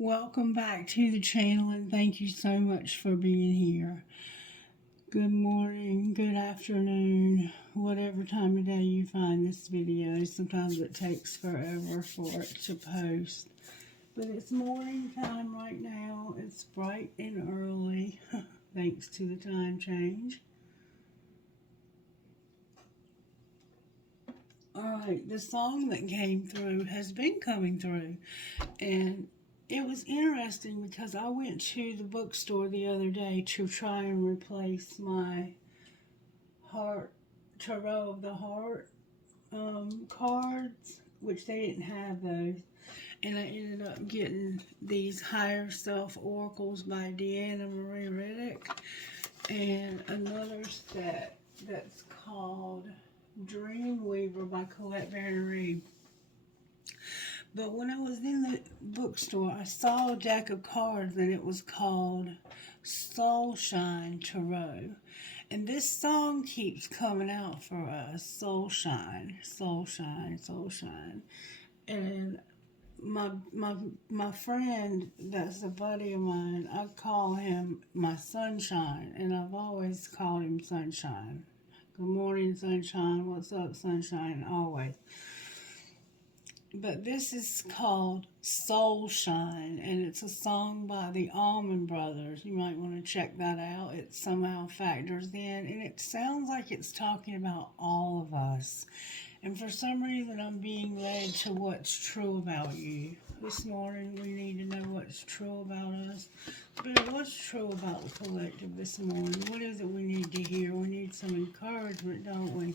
Welcome back to the channel and thank you so much for being here. Good morning, good afternoon, whatever time of day you find this video. Sometimes it takes forever for it to post. But it's morning time right now. It's bright and early thanks to the time change. Alright, the song that came through has been coming through, and it was interesting because I went to the bookstore the other day to try and replace my heart, Tarot of the Heart cards, which they didn't have those. And I ended up getting these Higher Self Oracles by Deanna Marie Riddick and another set that's called Dream Weaver by Colette Baron Reed. But when I was in the bookstore, I saw a deck of cards and it was called Soul Shine Tarot. And this song keeps coming out for us. Soul Shine, Soul Shine, Soul Shine. And my friend that's a buddy of mine, I call him my sunshine, and I've always called him Sunshine. Good morning, Sunshine. What's up, Sunshine? Always. But this is called Soul Shine, and it's a song by the Allman Brothers. You might want to check that out. It somehow factors in, and it sounds like it's talking about all of us. And for some reason, I'm being led to what's true about you. This morning, we need to know what's true about us. But what's true about the collective this morning? What is it we need to hear? We need some encouragement, don't we?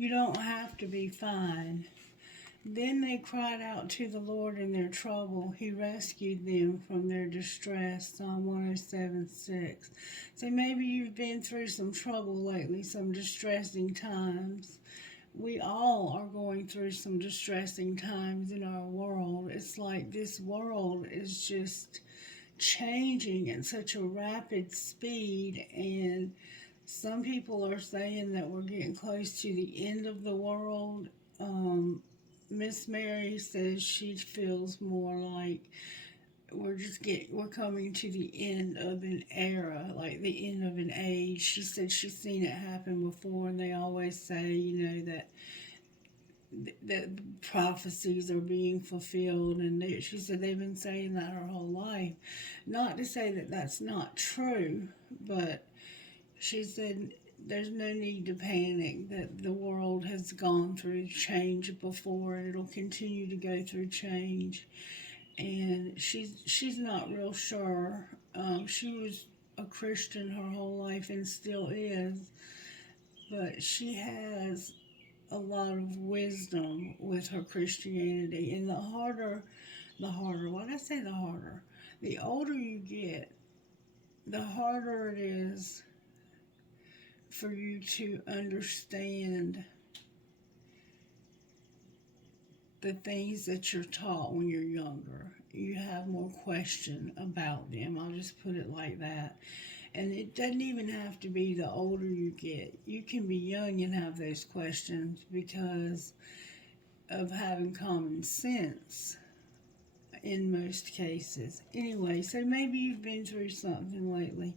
You don't have to be fine. Then they cried out to the Lord in their trouble. He rescued them from their distress. Psalm 107:6. So maybe you've been through some trouble lately, some distressing times. We all are going through some distressing times in our world. It's like this world is just changing at such a rapid speed, and some people are saying that we're getting close to the end of the world. Miss Mary says she feels more like we're coming to the end of an era, like the end of an age. She said she's seen it happen before, and they always say, that prophecies are being fulfilled, and she said they've been saying that her whole life. Not to say that that's not true, but she said there's no need to panic, that the world has gone through change before and it'll continue to go through change. And she's not real sure. She was a Christian her whole life and still is, but she has a lot of wisdom with her Christianity. And why did I say the harder? The older you get, the harder it is for you to understand the things that you're taught when you're younger. You have more question about them. I'll just put it like that. And it doesn't even have to be the older you get. You can be young and have those questions because of having common sense in most cases. Anyway, so maybe you've been through something lately.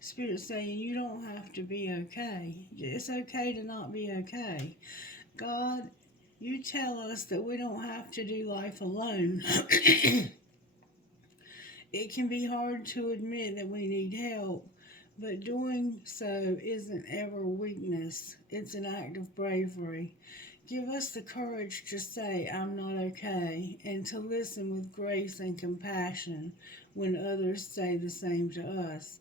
Spirit's saying you don't have to be okay. It's okay to not be okay. God, you tell us that we don't have to do life alone. It can be hard to admit that we need help, but doing so isn't ever weakness. It's an act of bravery. Give us the courage to say, I'm not okay, and to listen with grace and compassion when others say the same to us.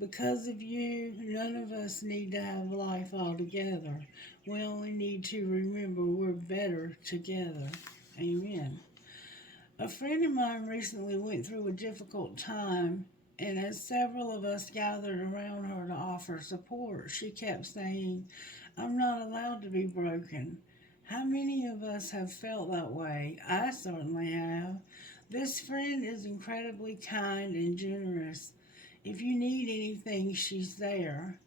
Because of you, none of us need to have life all together. We only need to remember we're better together. Amen. A friend of mine recently went through a difficult time, and as several of us gathered around her to offer support, she kept saying, I'm not allowed to be broken. How many of us have felt that way? I certainly have. This friend is incredibly kind and generous. If you need anything, she's there.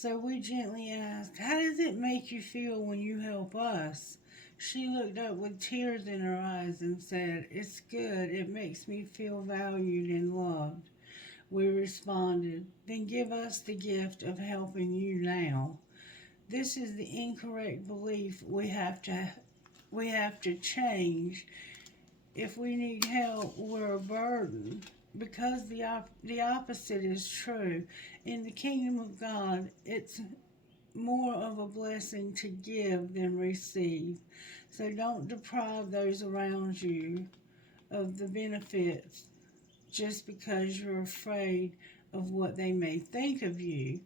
So we gently asked, "How does it make you feel when you help us?" She looked up with tears in her eyes and said, "It's good. It makes me feel valued and loved." We responded, "Then give us the gift of helping you now." This is the incorrect belief we have to change. If we need help, we're a burden. Because the opposite is true. In the kingdom of God, it's more of a blessing to give than receive. So don't deprive those around you of the benefits just because you're afraid of what they may think of you.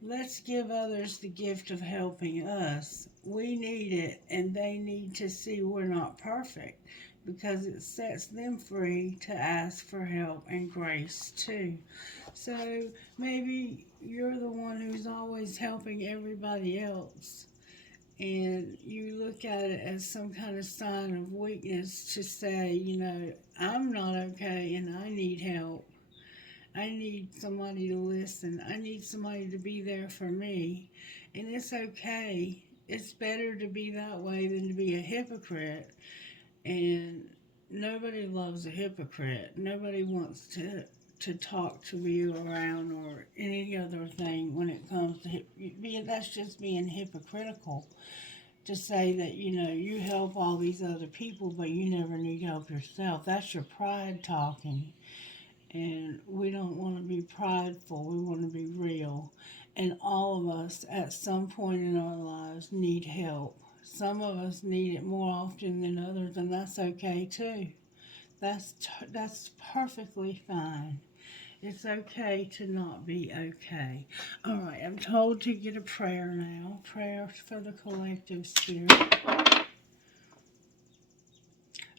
Let's give others the gift of helping us. We need it, and they need to see we're not perfect because it sets them free to ask for help and grace too. So maybe you're the one who's always helping everybody else, and you look at it as some kind of sign of weakness to say, I'm not okay and I need help. I need somebody to listen. I need somebody to be there for me. And it's okay. It's better to be that way than to be a hypocrite. And nobody loves a hypocrite. Nobody wants to talk to you around or any other thing when it comes to that's just being hypocritical to say that you help all these other people but you never need help yourself. That's your pride talking. And we don't want to be prideful. We want to be real. And all of us at some point in our lives need help. Some of us need it more often than others, and that's okay too. That's perfectly fine. It's okay to not be okay. All right, I'm told to get a prayer now. Prayer for the collective spirit.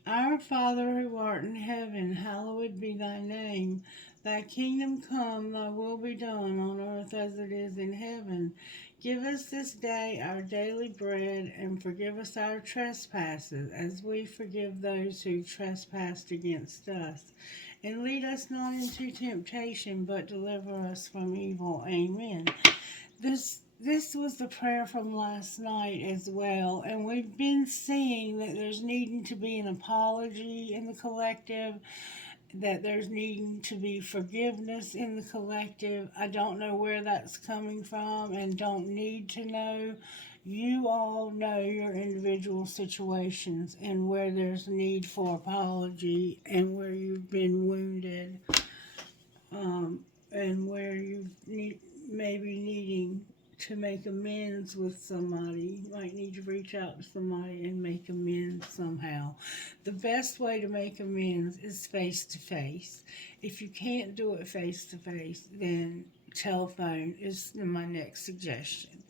Our Father who art in heaven, hallowed be thy name. Thy kingdom come, thy will be done on earth as it is in heaven. Give us this day our daily bread, and forgive us our trespasses, as we forgive those who trespass against us. And lead us not into temptation, but deliver us from evil. Amen. This was the prayer from last night as well, and we've been seeing that there's needing to be an apology in the collective, that there's needing to be forgiveness in the collective. I don't know where that's coming from and don't need to know. You all know your individual situations and where there's need for apology and where you've been wounded, and where maybe needing to make amends with somebody. You might need to reach out to somebody and make amends somehow. The best way to make amends is face to face. If you can't do it face to face, then telephone is my next suggestion,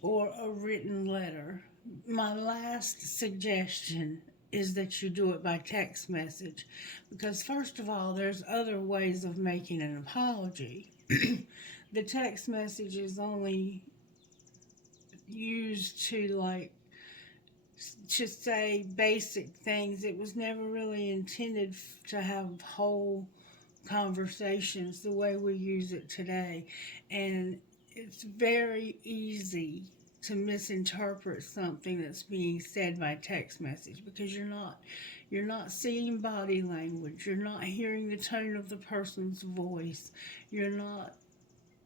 or a written letter. My last suggestion is that you do it by text message, because first of all, there's other ways of making an apology. The text message is only used to say basic things. It was never really intended to have whole conversations the way we use it today. And it's very easy to misinterpret something that's being said by text message, because you're not seeing body language, you're not hearing the tone of the person's voice, you're not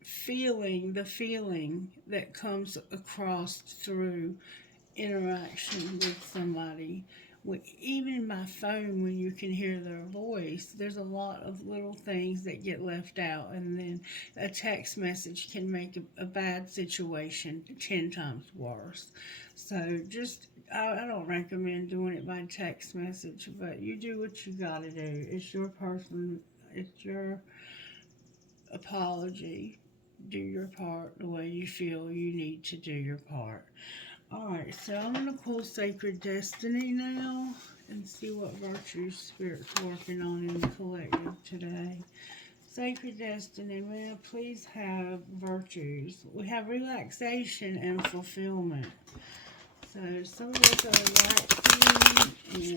feeling the feeling that comes across through interaction with somebody. Even by phone, when you can hear their voice, there's a lot of little things that get left out, and then a text message can make a bad situation 10 times worse. So I don't recommend doing it by text message, but you do what you gotta do. It's your person, it's your apology. Do your part the way you feel you need to do your part. Alright, so I'm going to pull Sacred Destiny now and see what virtue Spirit's working on in the collective today. Sacred Destiny, may I please have virtues? We have relaxation and fulfillment. So some of us are relaxing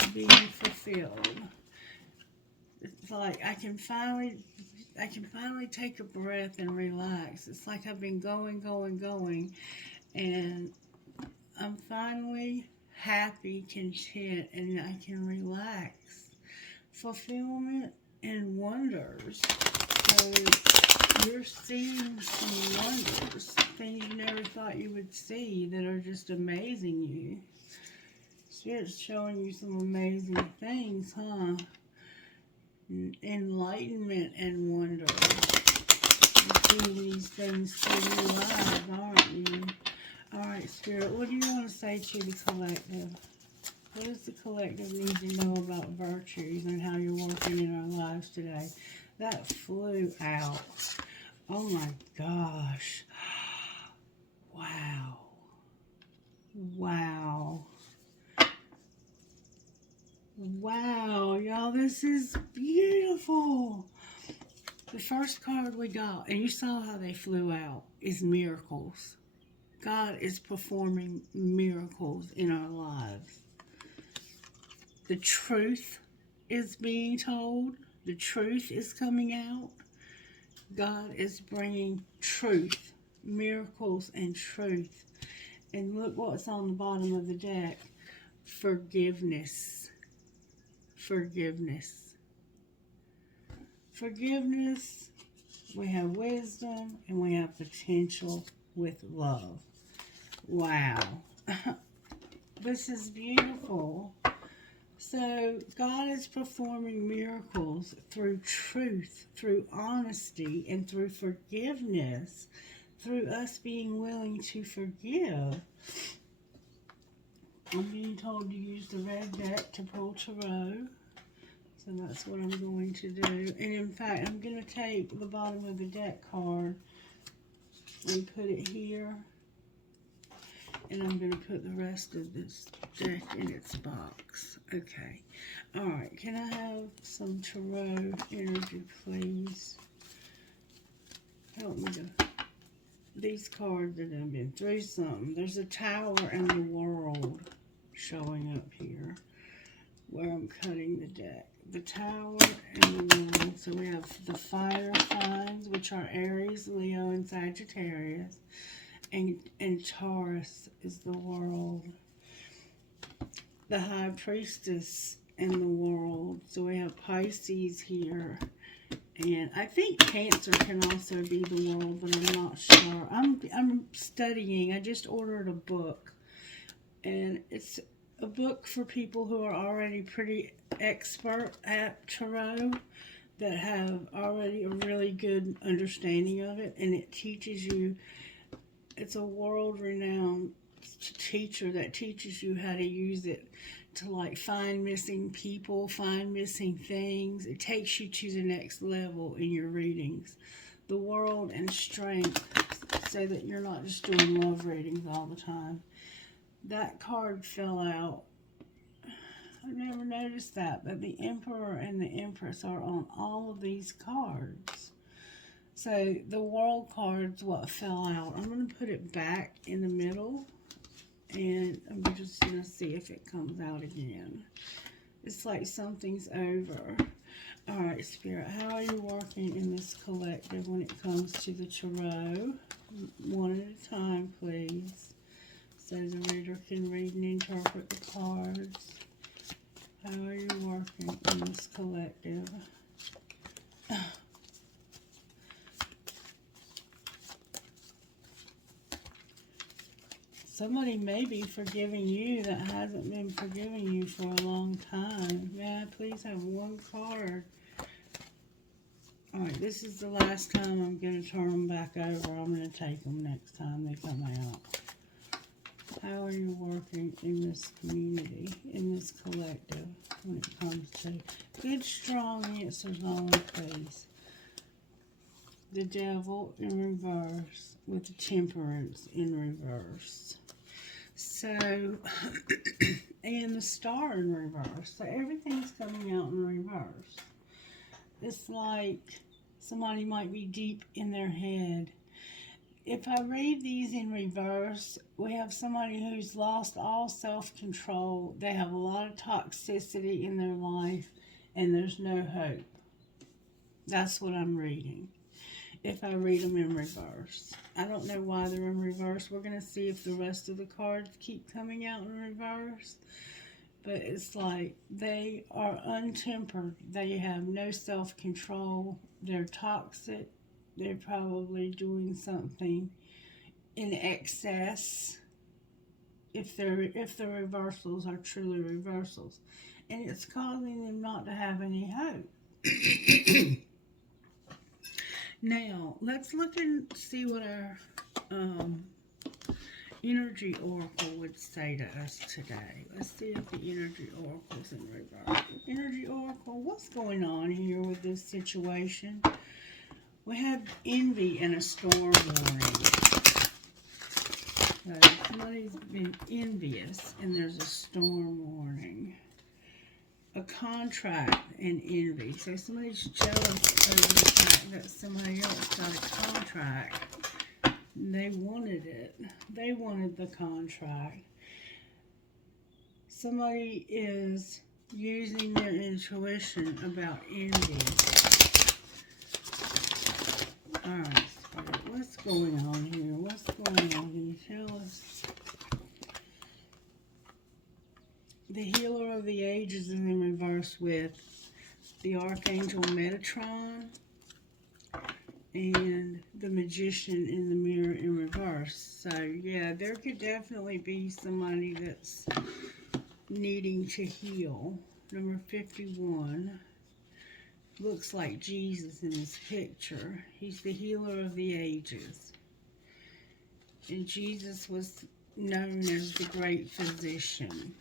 and being fulfilled. It's like I can finally I can finally take a breath and relax. It's like I've been going, and I'm finally happy, content, and I can relax. Fulfillment and wonders. So you're seeing some wonders, things you never thought you would see that are just amazing you. Spirit's showing you some amazing things, huh? Enlightenment and wonder. You're seeing these things through your lives, aren't you? Alright, Spirit, what do you want to say to the collective? What does the collective need to know about virtues and how you're working in our lives today? That flew out. Oh my gosh. Wow. Wow. Wow, y'all, this is beautiful. The first card we got, and you saw how they flew out, is miracles. God is performing miracles in our lives. The truth is being told. The truth is coming out. God is bringing truth, miracles and truth. And look what's on the bottom of the deck. Forgiveness. Forgiveness. Forgiveness. We have wisdom and we have potential with love. Wow. This is beautiful. So God is performing miracles through truth, through honesty, and through forgiveness, through us being willing to forgive. I'm being told to use the red deck to pull tarot. So that's what I'm going to do. And in fact, I'm going to take the bottom of the deck card and put it here. And I'm going to put the rest of this deck in its box. Okay. Alright, can I have some tarot energy, please? Help me to... These cards that have been through something. There's a tower and the world showing up here where I'm cutting the deck. The tower and the world. So we have the fire signs, which are Aries, Leo, and Sagittarius. And Taurus is the world. The High Priestess and the world. So we have Pisces here. And I think Cancer can also be the world, but I'm not sure. I'm studying. I just ordered a book. And it's a book for people who are already pretty expert at tarot, that have already a really good understanding of it. And it teaches you, it's a world-renowned teacher that teaches you how to use it to like find missing people, find missing things. It takes you to the next level in your readings. The world and strength, so that you're not just doing love readings all the time. That card fell out. I never noticed that, but the Emperor and the Empress are on all of these cards. So the world card's what fell out. I'm going to put it back in the middle, and I'm just going to see if it comes out again. It's like something's over. Alright, Spirit, how are you working in this collective when it comes to the tarot? One at a time, please, so the reader can read and interpret the cards. How are you working in this collective? Somebody may be forgiving you that hasn't been forgiving you for a long time. May I please have one card? Alright, this is the last time I'm going to turn them back over. I'm going to take them next time they come out. How are you working in this community, in this collective, when it comes to good, strong answers only, please? The Devil in reverse with the Temperance in reverse. So, and the Star in reverse. So everything's coming out in reverse. It's like somebody might be deep in their head. If I read these in reverse, we have somebody who's lost all self-control. They have a lot of toxicity in their life, and there's no hope. That's what I'm reading. If I read them in reverse. I don't know why they're in reverse. We're going to see if the rest of the cards keep coming out in reverse. But it's like they are untempered. They have no self-control. They're toxic. They're probably doing something in excess if the reversals are truly reversals. And it's causing them not to have any hope. Now, let's look and see what our energy oracle would say to us today. Let's see if the energy oracle's in reverse. Energy oracle, what's going on here with this situation? We have envy and a storm warning. So somebody's been envious and there's a storm warning. A contract and envy. So somebody's jealous over the fact that somebody else got a contract. They wanted it. They wanted the contract. Somebody is using their intuition about envy. Alright, Spirit, what's going on here? What's going on? Can you tell us? The Healer of the Ages is in reverse with the Archangel Metatron and the Magician in the Mirror in reverse. So, yeah, there could definitely be somebody that's needing to heal. Number 51. Looks like Jesus in this picture. He's the Healer of the Ages. And Jesus was known as the Great Physician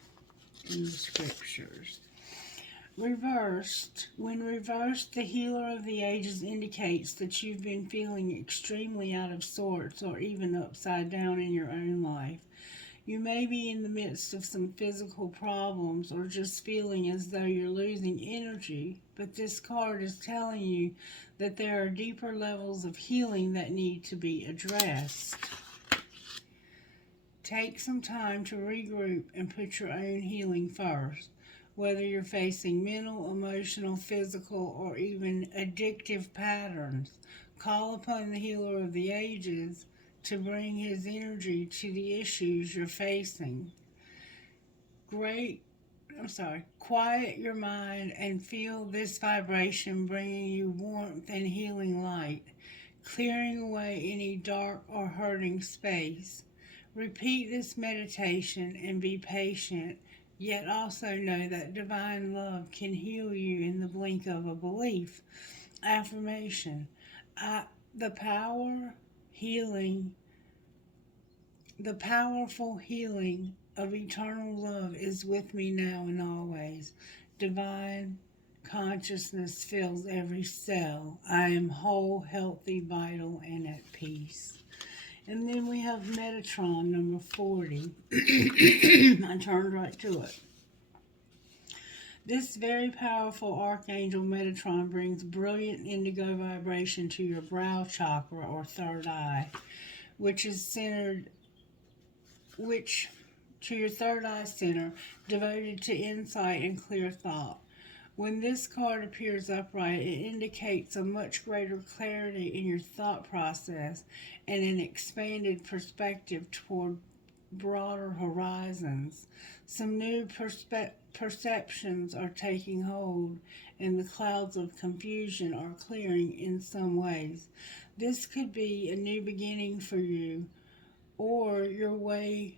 in the scriptures. Reversed. When reversed, the Healer of the Ages indicates that you've been feeling extremely out of sorts or even upside down in your own life. You may be in the midst of some physical problems or just feeling as though you're losing energy, but this card is telling you that there are deeper levels of healing that need to be addressed. Take some time to regroup and put your own healing first. Whether you're facing mental, emotional, physical, or even addictive patterns, call upon the Healer of the Ages to bring his energy to the issues you're facing. Quiet your mind and feel this vibration bringing you warmth and healing light, clearing away any dark or hurting space. Repeat this meditation and be patient, yet also know that divine love can heal you in the blink of a belief. Affirmation. The powerful healing of eternal love is with me now and always. Divine consciousness fills every cell. I am whole, healthy, vital, and at peace. And then we have Metatron, number 40. I turned right to it. This very powerful Archangel Metatron brings brilliant indigo vibration to your brow chakra or third eye, to your third eye center, devoted to insight and clear thought. When this card appears upright, it indicates a much greater clarity in your thought process and an expanded perspective toward broader horizons. Some new perceptions are taking hold, and the clouds of confusion are clearing in some ways. This could be a new beginning for you, or your way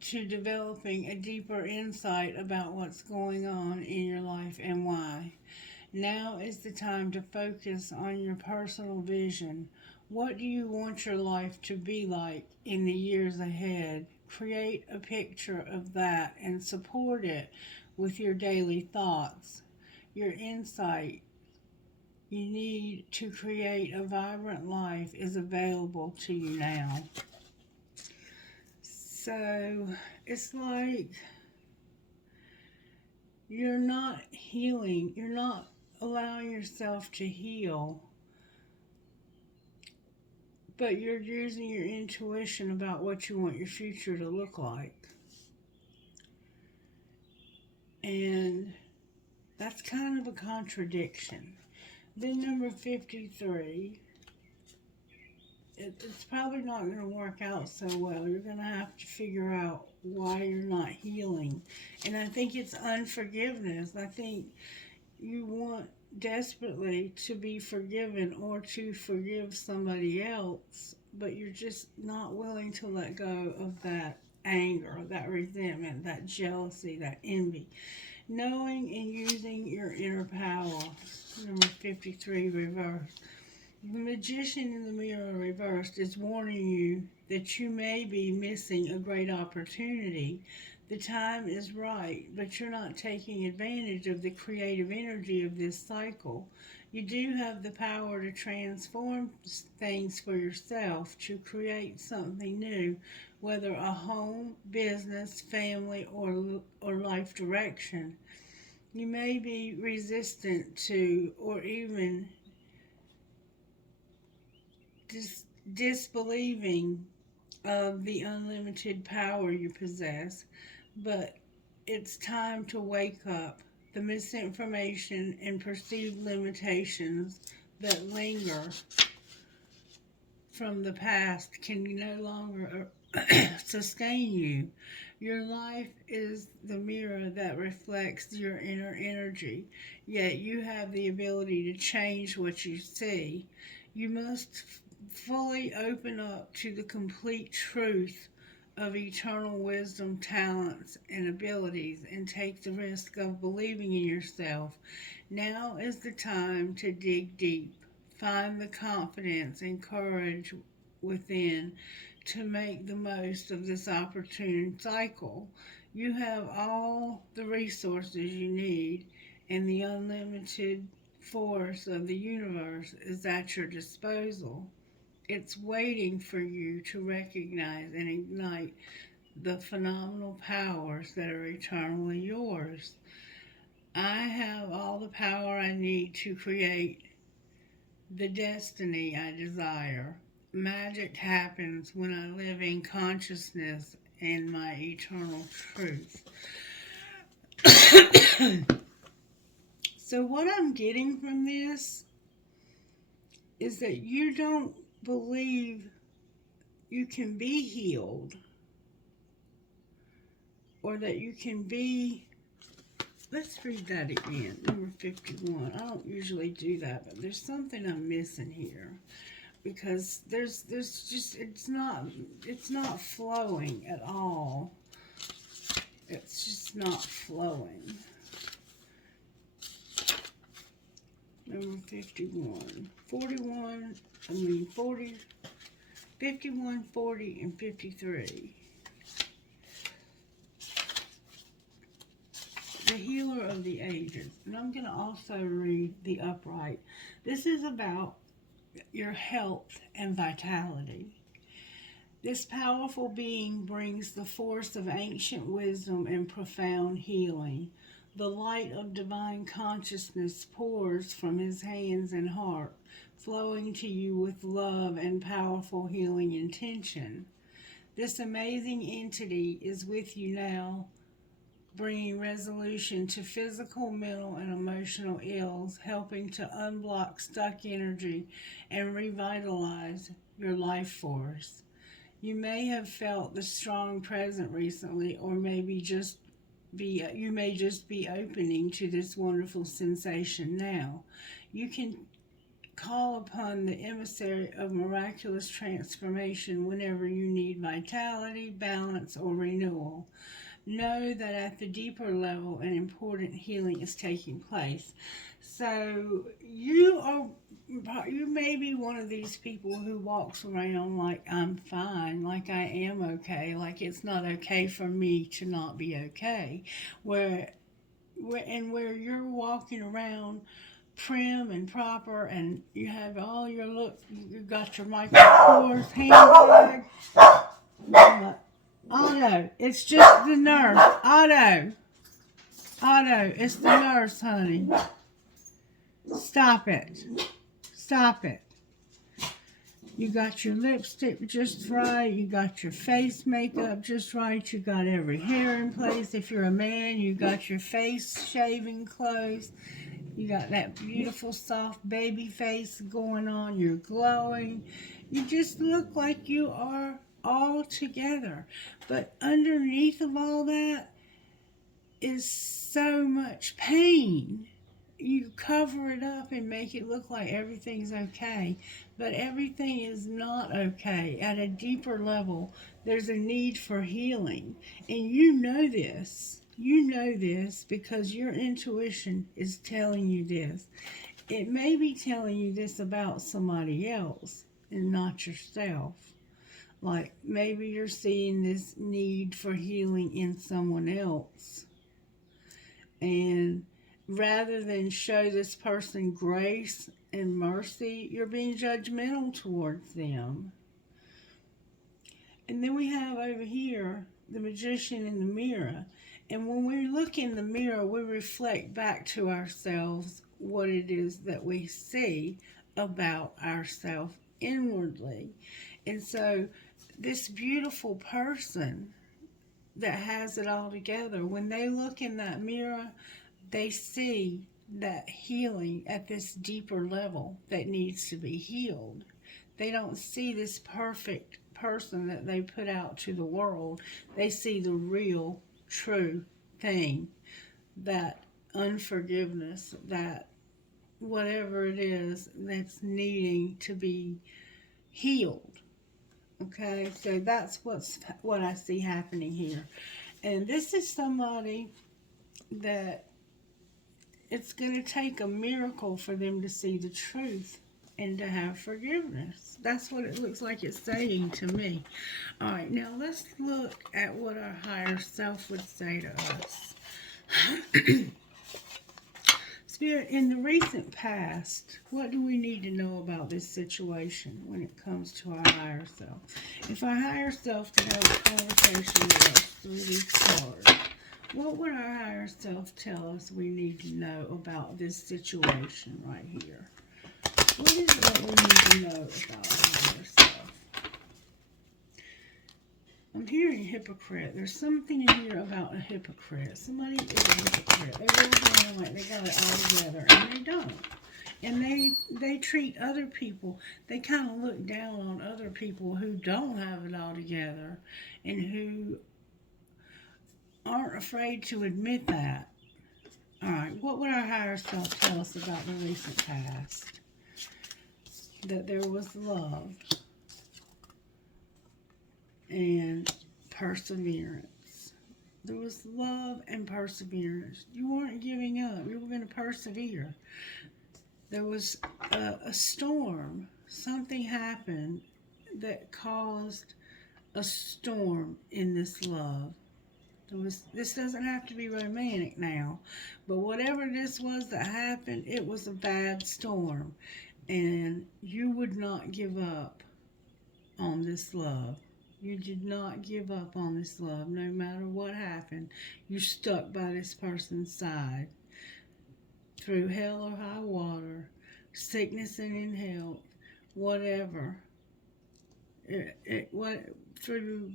to developing a deeper insight about what's going on in your life and why. Now is the time to focus on your personal vision. What do you want your life to be like in the years ahead? Create a picture of that and support it with your daily thoughts. Your insight you need to create a vibrant life is available to you now. So it's like you're not healing, you're not allowing yourself to heal, but you're using your intuition about what you want your future to look like. And that's kind of a contradiction. Then number 53, it's probably not going to work out so well. You're going to have to figure out why you're not healing. And I think it's unforgiveness. I think you want desperately to be forgiven or to forgive somebody else, but you're just not willing to let go of that anger, that resentment, that jealousy, that envy. Knowing and using your inner power. Number 53, reverse. The magician in the mirror reversed is warning you that you may be missing a great opportunity. The time is right, but you're not taking advantage of the creative energy of this cycle. You do have the power to transform things for yourself, to create something new, whether a home, business, family, or life direction. You may be resistant to or even disbelieving of the unlimited power you possess, but it's time to wake up. The misinformation and perceived limitations that linger from the past can no longer sustain you. Your life is the mirror that reflects your inner energy, yet you have the ability to change what you see. You must fully open up to the complete truth of eternal wisdom, talents, and abilities, and take the risk of believing in yourself. Now is the time to dig deep. Find the confidence and courage within to make the most of this opportune cycle. You have all the resources you need, and the unlimited force of the universe is at your disposal. It's waiting for you to recognize and ignite the phenomenal powers that are eternally yours. I have all the power I need to create the destiny I desire. Magic happens when I live in consciousness and my eternal truth. So, what I'm getting from this is that you don't believe you can be healed or that you can be. Let's read that again. Number 51. I don't usually do that, but there's something I'm missing here because there's just it's not flowing at all. It's just not flowing. Number 51. 51, 40, and 53. The healer of the ages. And I'm going to also read the upright. This is about your health and vitality. This powerful being brings the force of ancient wisdom and profound healing. The light of divine consciousness pours from his hands and heart, flowing to you with love and powerful healing intention. This amazing entity is with you now, bringing resolution to physical, mental, and emotional ills, helping to unblock stuck energy and revitalize your life force. You may have felt the strong presence recently, or you may just be opening to this wonderful sensation now. You can call upon the emissary of miraculous transformation whenever you need vitality, balance, or renewal. Know that at the deeper level, an important healing is taking place. So you may be one of these people who walks around like I'm fine, like I am okay, like it's not okay for me to not be okay. Where you're walking around prim and proper, and you have all your you got your Michael Kors handbag. Otto, it's just the nurse. Otto, it's the nurse, honey. Stop it. Stop it. You got your lipstick just right. You got your face makeup just right. You got every hair in place. If you're a man, you got your face shaving clothes. You got that beautiful, soft baby face going on. You're glowing. You just look like you are all together. But underneath of all that is so much pain. You cover it up and make it look like everything's okay, but everything is not okay. At a deeper level, there's a need for healing, and you know this. You know this because your intuition is telling you this. It may be telling you this about somebody else and not yourself. Like maybe you're seeing this need for healing in someone else. And rather than show this person grace and mercy, you're being judgmental towards them. And then we have over here the magician in the mirror. And when we look in the mirror, we reflect back to ourselves what it is that we see about ourselves inwardly. And so this beautiful person that has it all together, when they look in that mirror, they see that healing at this deeper level that needs to be healed. They don't see this perfect person that they put out to the world. They see the real, true thing, that unforgiveness, that whatever it is that's needing to be healed. Okay, so that's what I see happening here. And this is somebody that it's going to take a miracle for them to see the truth and to have forgiveness. That's what it looks like it's saying to me. All right, now let's look at what our higher self would say to us. Spirit, in the recent past, what do we need to know about this situation when it comes to our higher self? If our higher self could have a conversation with us through these cards, what would our higher self tell us we need to know about this situation right here? What is it that we need to know about our higher self? I'm hearing hypocrite. There's something in here about a hypocrite. Somebody is a hypocrite. They walk around like they got it all together, and they don't. And they treat other people, they kind of look down on other people who don't have it all together and who aren't afraid to admit that. All right, what would our higher self tell us about the recent past? That there was love and perseverance. There was love and perseverance. You weren't giving up. You were going to persevere. There was a storm. Something happened that caused a storm in this love. This doesn't have to be romantic now, but whatever this was that happened, it was a bad storm, and you would not give up on this love. You did not give up on this love, no matter what happened. You stuck by this person's side through hell or high water, sickness and in health, whatever. Through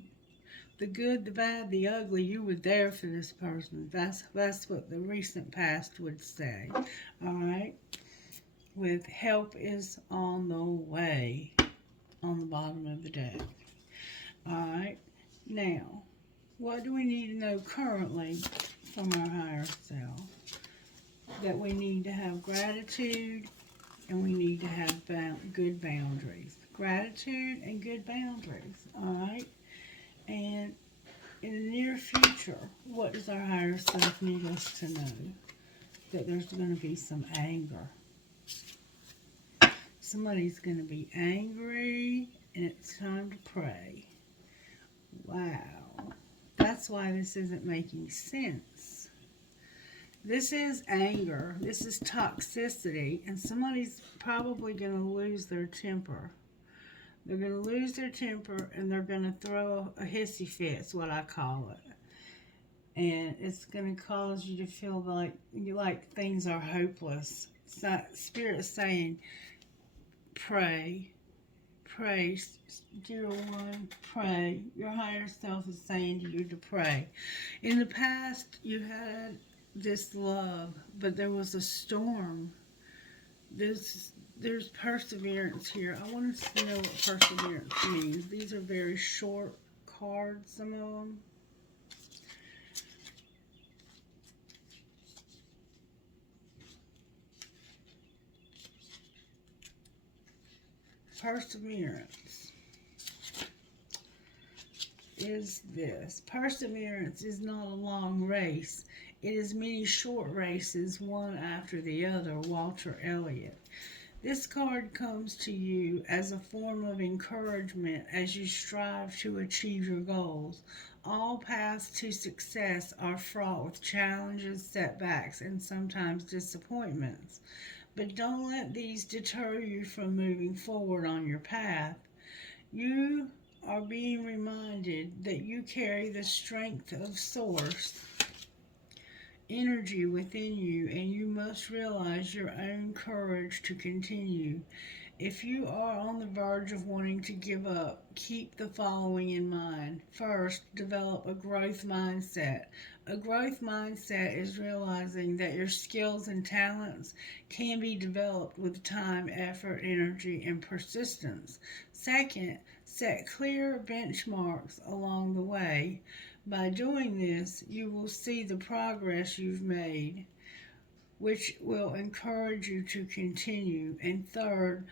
the good, the bad, the ugly, you were there for this person. That's what the recent past would say. All right? With help is on the way on the bottom of the deck. All right? Now, what do we need to know currently from our higher self? That we need to have gratitude and we need to have good boundaries. Gratitude and good boundaries. All right? And in the near future, what does our higher self need us to know? That there's going to be some anger. Somebody's going to be angry, and it's time to pray. Wow. That's why this isn't making sense. This is anger. This is toxicity, and somebody's probably going to lose their temper. They're going to lose their temper, and they're going to throw a hissy fit, is what I call it. And it's going to cause you to feel like things are hopeless. It's not, Spirit's saying, pray. Pray, dear one, pray. Your higher self is saying to you to pray. In the past, you had this love, but there was a storm. There's perseverance here. I want us to know what perseverance means. These are very short cards, some of them. Perseverance is this. Perseverance is not a long race. It is many short races, one after the other. Walter Elliott. This card comes to you as a form of encouragement as you strive to achieve your goals. All paths to success are fraught with challenges, setbacks, and sometimes disappointments. But don't let these deter you from moving forward on your path. You are being reminded that you carry the strength of Source energy within you, and you must realize your own courage to continue. If you are on the verge of wanting to give up, keep the following in mind. First, develop a growth mindset. A growth mindset is realizing that your skills and talents can be developed with time, effort, energy, and persistence. Second, set clear benchmarks along the way. By doing this, you will see the progress you've made, which will encourage you to continue. And third,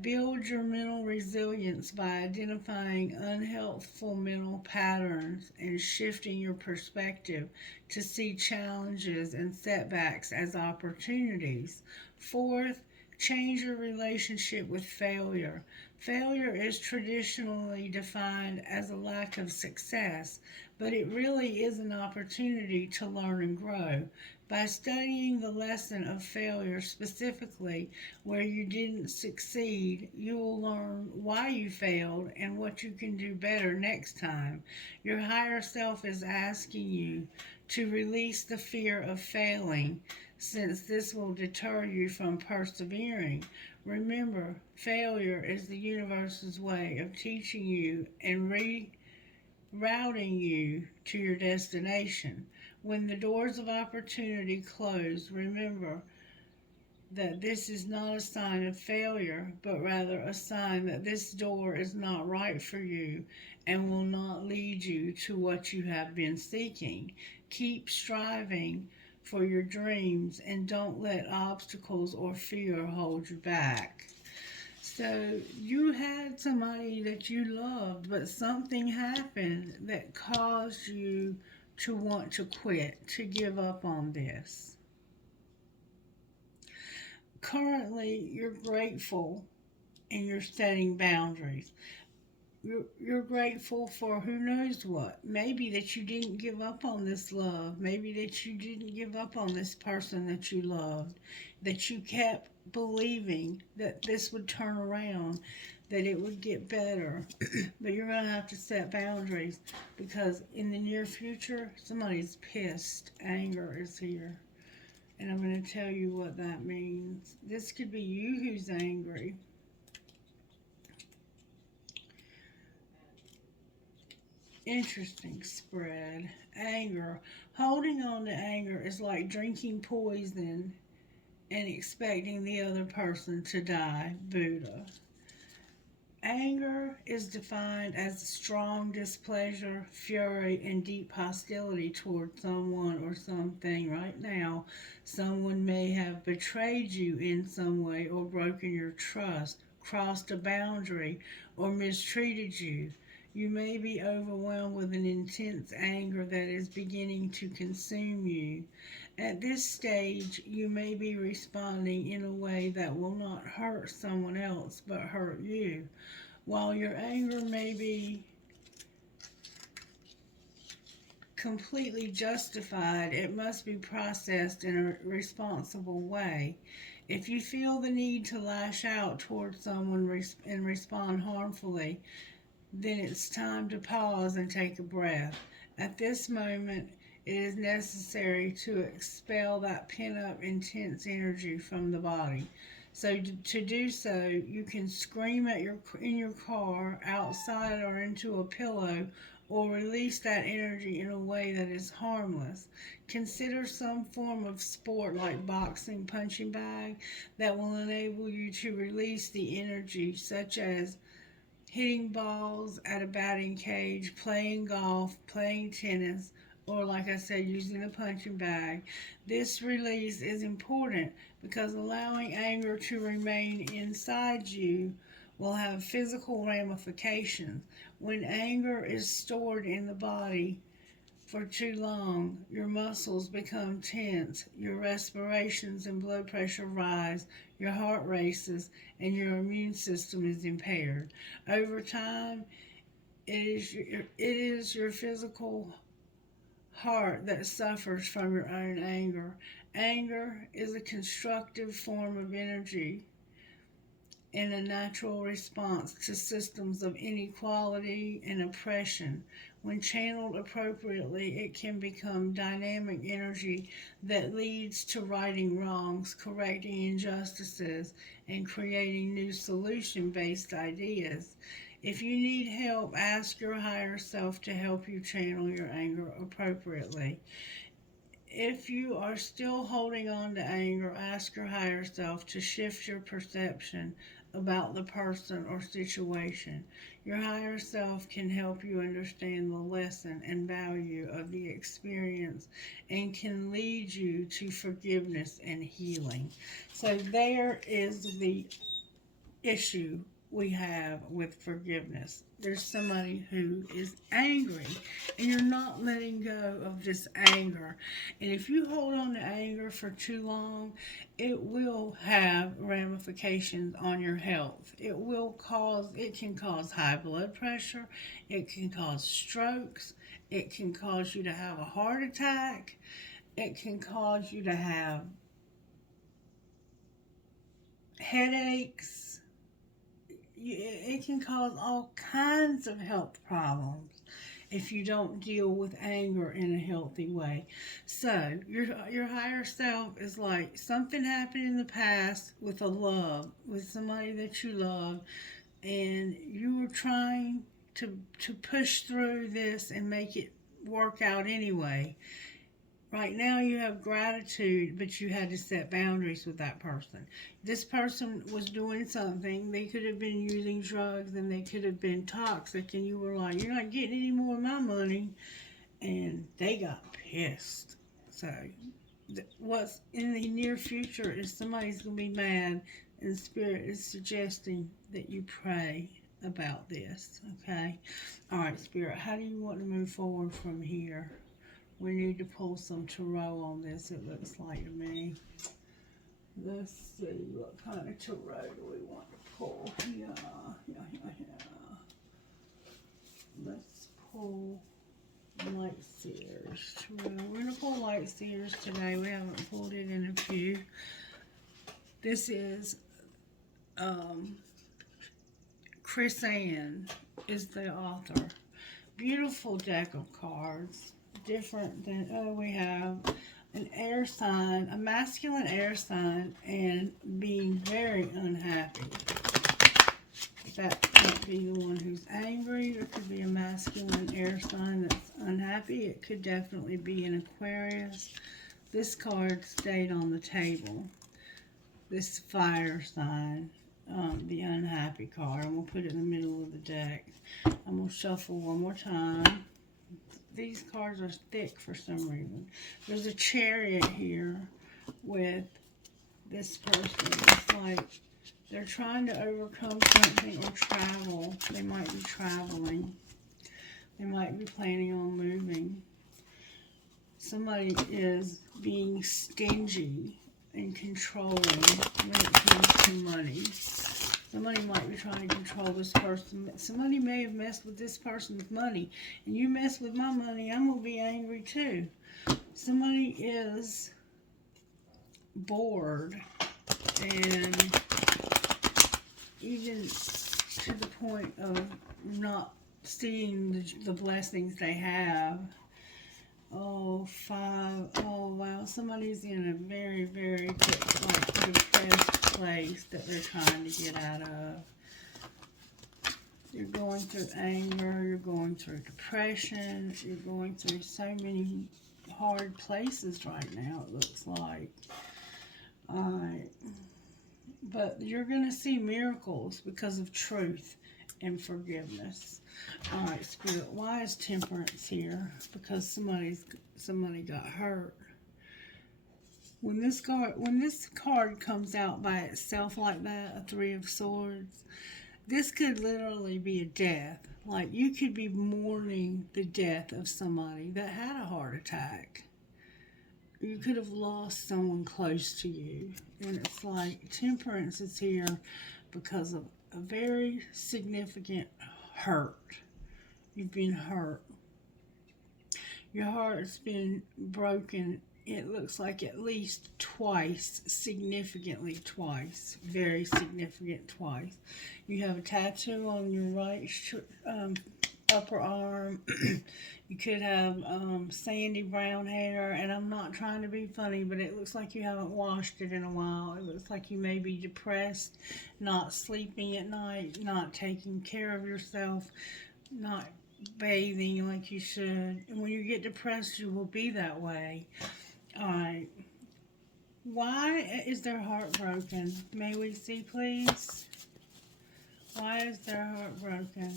build your mental resilience by identifying unhelpful mental patterns and shifting your perspective to see challenges and setbacks as opportunities. Fourth, change your relationship with failure. Failure is traditionally defined as a lack of success, but it really is an opportunity to learn and grow. By studying the lesson of failure, specifically where you didn't succeed, you will learn why you failed and what you can do better next time. Your higher self is asking you to release the fear of failing, since this will deter you from persevering. Remember, failure is the universe's way of teaching you and rerouting you to your destination. When the doors of opportunity close, remember that this is not a sign of failure, but rather a sign that this door is not right for you and will not lead you to what you have been seeking. Keep striving for your dreams and don't let obstacles or fear hold you back. So you had somebody that you loved, but something happened that caused you to want to quit, to give up on this. Currently, you're grateful and you're setting boundaries. You're grateful for who knows what. Maybe that you didn't give up on this love. Maybe that you didn't give up on this person that you loved. That you kept believing that this would turn around, that it would get better. But you're going to have to set boundaries because in the near future, somebody's pissed. Anger is here. And I'm going to tell you what that means. This could be you who's angry. Interesting spread. Anger. Holding on to anger is like drinking poison and expecting the other person to die. Buddha. Anger is defined as strong displeasure, fury, and deep hostility toward someone or something. Right now, someone may have betrayed you in some way or broken your trust, crossed a boundary, or mistreated you. You may be overwhelmed with an intense anger that is beginning to consume you. At this stage, you may be responding in a way that will not hurt someone else but hurt you. While your anger may be completely justified, it must be processed in a responsible way. If you feel the need to lash out toward someone and respond harmfully, then it's time to pause and take a breath. At this moment, it is necessary to expel that pent-up intense energy from the body. So to do so, you can scream in your car, outside, or into a pillow, or release that energy in a way that is harmless. Consider some form of sport like boxing, punching bag, that will enable you to release the energy, such as hitting balls at a batting cage, playing golf, playing tennis, or like I said, using a punching bag. This release is important because allowing anger to remain inside you will have physical ramifications. When anger is stored in the body for too long, your muscles become tense, your respirations and blood pressure rise, your heart races, and your immune system is impaired. Over time, it is your physical heart that suffers from your own anger. Anger is a constructive form of energy and a natural response to systems of inequality and oppression. When channeled appropriately, it can become dynamic energy that leads to righting wrongs, correcting injustices, and creating new solution based ideas. If you need help, ask your higher self to help you channel your anger appropriately. If you are still holding on to anger, ask your higher self to shift your perception about the person or situation. Your higher self can help you understand the lesson and value of the experience and can lead you to forgiveness and healing. So, there is the issue we have with forgiveness. There's somebody who is angry and you're not letting go of this anger. And if you hold on to anger for too long, it will have ramifications on your health. It can cause high blood pressure, it can cause strokes, it can cause you to have a heart attack, it can cause you to have headaches. It can cause all kinds of health problems if you don't deal with anger in a healthy way. So your higher self is like something happened in the past with somebody that you love, and you were trying to push through this and make it work out anyway. Right now you have gratitude, but you had to set boundaries with that person. This person was doing something. They could have been using drugs and they could have been toxic, and you were like, you're not getting any more of my money. And they got pissed. So what's in the near future is somebody's going to be mad, and the Spirit is suggesting that you pray about this. Okay? All right, Spirit, how do you want to move forward from here? We need to pull some tarot on this, it looks like to me. Let's see, what kind of tarot do we want to pull? Yeah. Let's pull Light Seers tarot. We're going to pull Light Seers today. We haven't pulled it in a few. This is Chris Ann is the author. Beautiful deck of cards. Different than, we have an air sign, a masculine air sign, and being very unhappy. That might be the one who's angry. There could be a masculine air sign that's unhappy. It could definitely be an Aquarius. This card stayed on the table. This fire sign, the unhappy card. I'm going to put it in the middle of the deck. I'm going to shuffle one more time. These cards are thick for some reason. There's a Chariot here with this person. It's like they're trying to overcome something or travel. They might be traveling. They might be planning on moving. Somebody is being stingy and controlling when it comes to money. Somebody might be trying to control this person. Somebody may have messed with this person's money. And you mess with my money, I'm going to be angry too. Somebody is bored. And even to the point of not seeing the blessings they have. Oh, 5. Oh, wow. Somebody's in a very, very depressed place that they're trying to get out of. You're going through anger, you're going through depression, you're going through so many hard places right now, it looks like. Alright. But you're going to see miracles because of truth and forgiveness. Alright, Spirit, why is temperance here? Because somebody got hurt. When this card comes out by itself like that, a Three of Swords, this could literally be a death. Like, you could be mourning the death of somebody that had a heart attack. You could have lost someone close to you. And it's like temperance is here because of a very significant hurt. You've been hurt. Your heart's been broken, it looks like at least twice, significantly twice, very significant twice. You have a tattoo on your right upper arm. You could have sandy brown hair, and I'm not trying to be funny, but it looks like you haven't washed it in a while. It looks like you may be depressed, not sleeping at night, not taking care of yourself, not bathing like you should. And when you get depressed, you will be that way. Alright. Why is their heart broken? May we see, please? Why is their heart broken?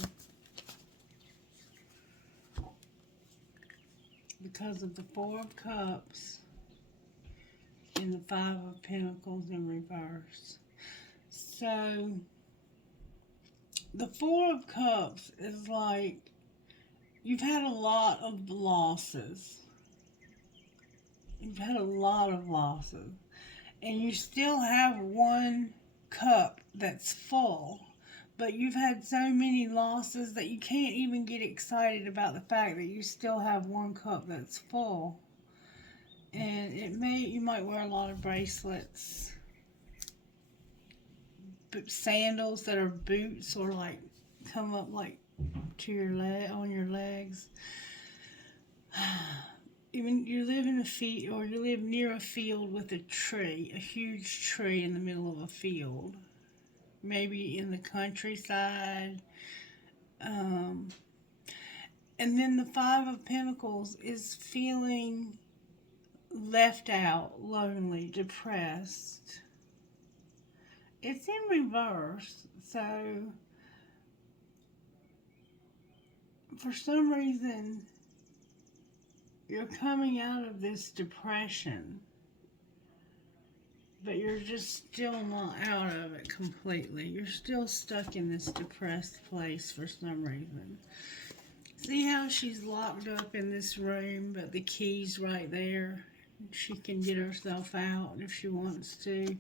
Because of the Four of Cups and the Five of Pentacles in reverse. So, the Four of Cups is like, you've had a lot of losses. You've had a lot of losses. And you still have one cup that's full. But you've had so many losses that you can't even get excited about the fact that you still have one cup that's full. And you might wear a lot of bracelets. But sandals that are boots or like come up like to your leg, on your legs. Even you live in a field, or you live near a field with a tree, a huge tree in the middle of a field. Maybe in the countryside. And then the Five of Pentacles is feeling left out, lonely, depressed. It's in reverse, so for some reason you're coming out of this depression, but you're just still not out of it completely. You're still stuck in this depressed place for some reason. See how she's locked up in this room, but the key's right there. She can get herself out if she wants to.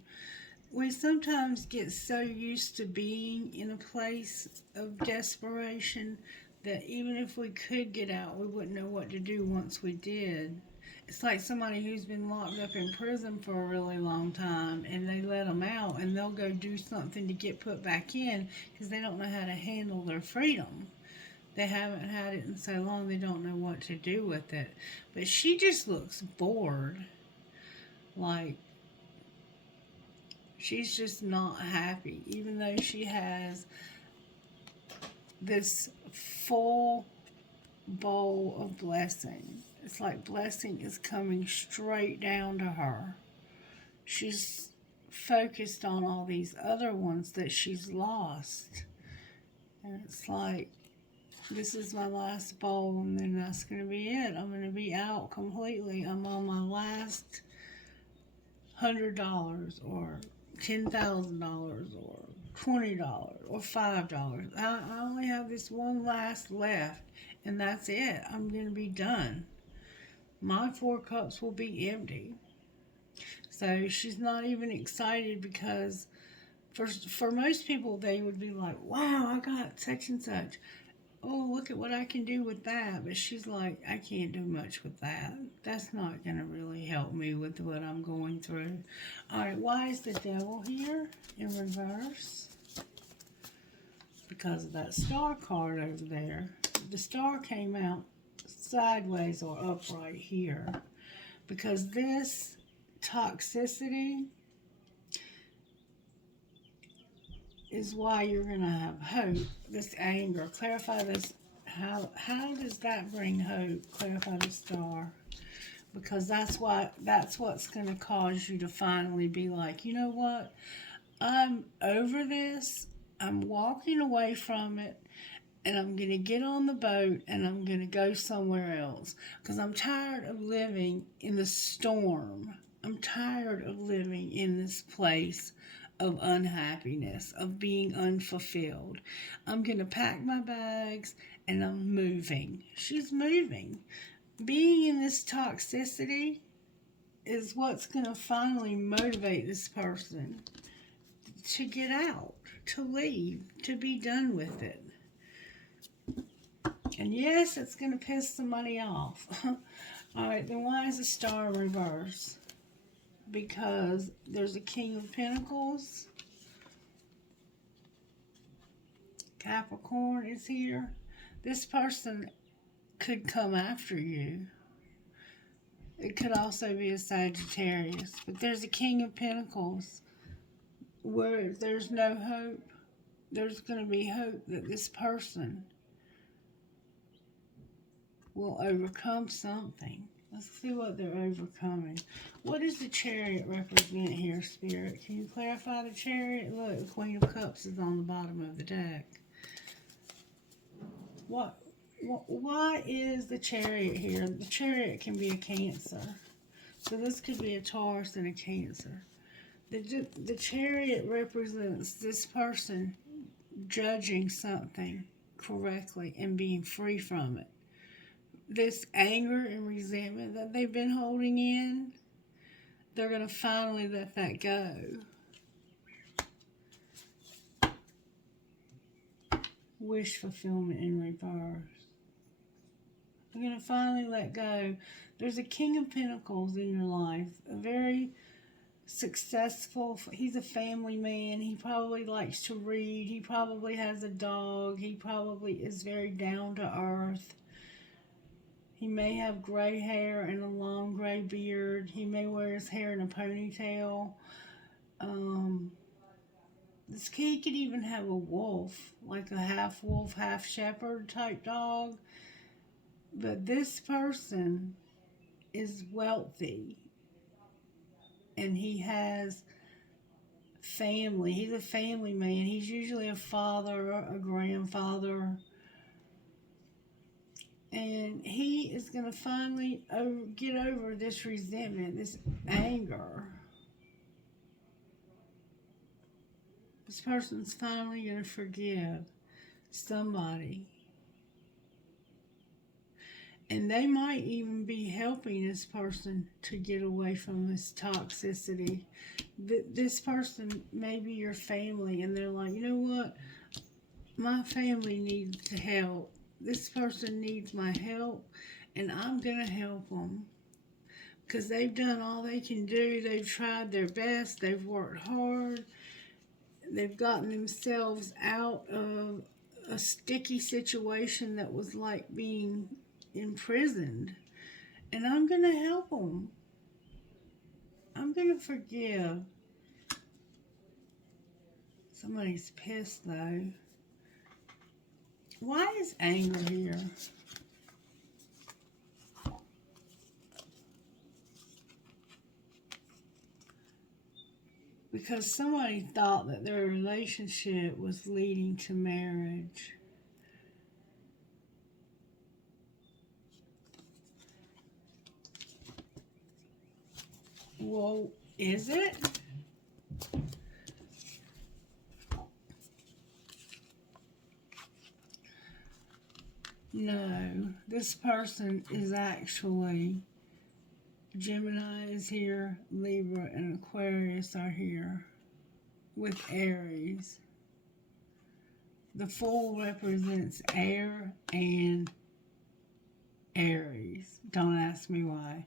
We sometimes get so used to being in a place of desperation that even if we could get out, we wouldn't know what to do once we did. It's like somebody who's been locked up in prison for a really long time, and they let them out, and they'll go do something to get put back in because they don't know how to handle their freedom. They haven't had it in so long, they don't know what to do with it. But she just looks bored. Like, she's just not happy, even though she has this full bowl of blessing. It's like blessing is coming straight down to her. She's focused on all these other ones that she's lost. And it's like, this is my last bowl, and then that's going to be it. I'm going to be out completely. I'm on my last $100 or $10,000 or $20 or $5. I only have this one last left, and that's it. I'm going to be done. My 4 cups will be empty. So she's not even excited because for most people, they would be like, wow, I got such and such. Oh, look at what I can do with that. But she's like, I can't do much with that. That's not going to really help me with what I'm going through. All right, why is the devil here in reverse? Because of that star card over there. The star came out sideways or upright here. Because this toxicity is why you're going to have hope. This anger, clarify this. How does that bring hope? Clarify the star. Because that's what's going to cause you to finally be like, you know what? I'm over this. I'm walking away from it. And I'm going to get on the boat and I'm going to go somewhere else. Because I'm tired of living in the storm. I'm tired of living in this place of unhappiness, of being unfulfilled. I'm going to pack my bags and I'm moving. She's moving. Being in this toxicity is what's going to finally motivate this person to get out, to leave, to be done with it. And yes, it's going to piss somebody off. Alright, then why is the star reversed? Because there's a King of Pentacles. Capricorn is here. This person could come after you. It could also be a Sagittarius. But there's a King of Pentacles. Where there's no hope, there's going to be hope that this person will overcome something. Let's see what they're overcoming. What does the Chariot represent here, Spirit? Can you clarify the Chariot? Look, the Queen of Cups is on the bottom of the deck. Why is the Chariot here? The Chariot can be a Cancer. So this could be a Taurus and a Cancer. The Chariot represents this person judging something correctly and being free from it. This anger and resentment that they've been holding in, they're going to finally let that go. Wish fulfillment in reverse. They're going to finally let go. There's a King of Pentacles in your life. A very successful, he's a family man. He probably likes to read. He probably has a dog. He probably is very down to earth. He may have gray hair and a long gray beard. He may wear his hair in a ponytail. He could even have a wolf, like a half wolf, half shepherd type dog. But this person is wealthy. And he has family. He's a family man. He's usually a father, a grandfather. And he is going to finally get over this resentment, this anger. This person's finally going to forgive somebody. And they might even be helping this person to get away from this toxicity. This person may be your family, and they're like, you know what? My family needs help. This person needs my help, and I'm going to help them. Because they've done all they can do. They've tried their best. They've worked hard. They've gotten themselves out of a sticky situation that was like being imprisoned. And I'm going to help them. I'm going to forgive. Somebody's pissed, though. Why is anger here? Because somebody thought that their relationship was leading to marriage. Well, is it? No, this person is actually, Gemini is here, Libra and Aquarius are here with Aries. The Fool represents air and Aries. Don't ask me why.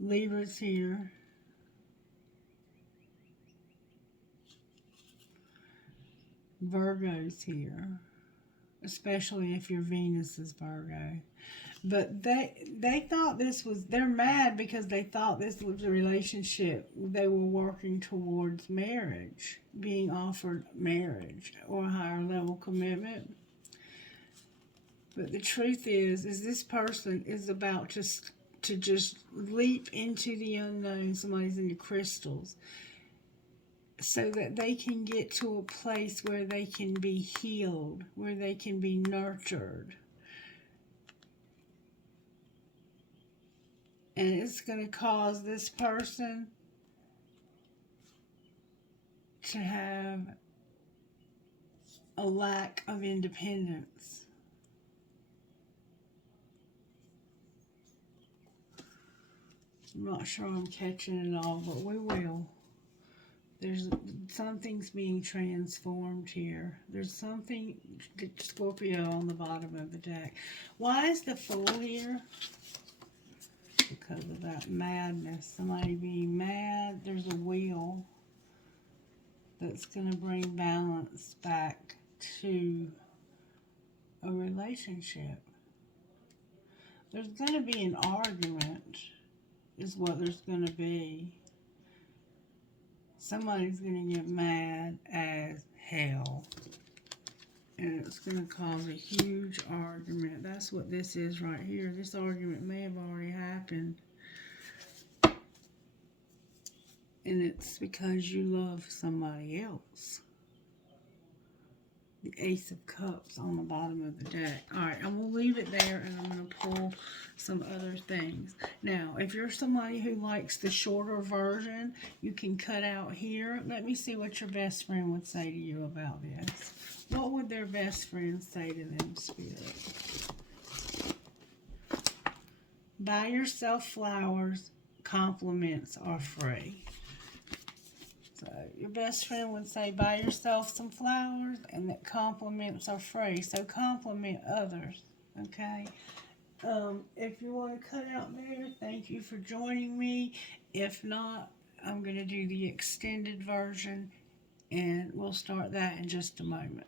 Libra's here. Virgo's here. especially if your Venus is Virgo. But they thought this was, they're mad because they thought this was a relationship. They were working towards marriage, being offered marriage or a higher level commitment. But the truth is this person is about to just leap into the unknown. Somebody's into crystals, so that they can get to a place where they can be healed, where they can be nurtured. And it's going to cause this person to have a lack of independence. I'm not sure I'm catching it all, but we will. There's something's being transformed here. There's something, Scorpio, on the bottom of the deck. Why is the Fool here? Because of that madness. Somebody being mad. There's a wheel that's going to bring balance back to a relationship. There's going to be an argument, is what there's going to be. Somebody's going to get mad as hell. And it's going to cause a huge argument. That's what this is right here. This argument may have already happened. And it's because you love somebody else. The Ace of Cups on the bottom of the deck. Alright, I'm going to leave it there and I'm going to pull some other things. Now, if you're somebody who likes the shorter version, you can cut out here. Let me see what your best friend would say to you about this. What would their best friend say to them, Spirit? Buy yourself flowers. Compliments are free. So your best friend would say, buy yourself some flowers and that compliments are free. So compliment others, okay? If you want to cut out there, thank you for joining me. If not, I'm going to do the extended version and we'll start that in just a moment.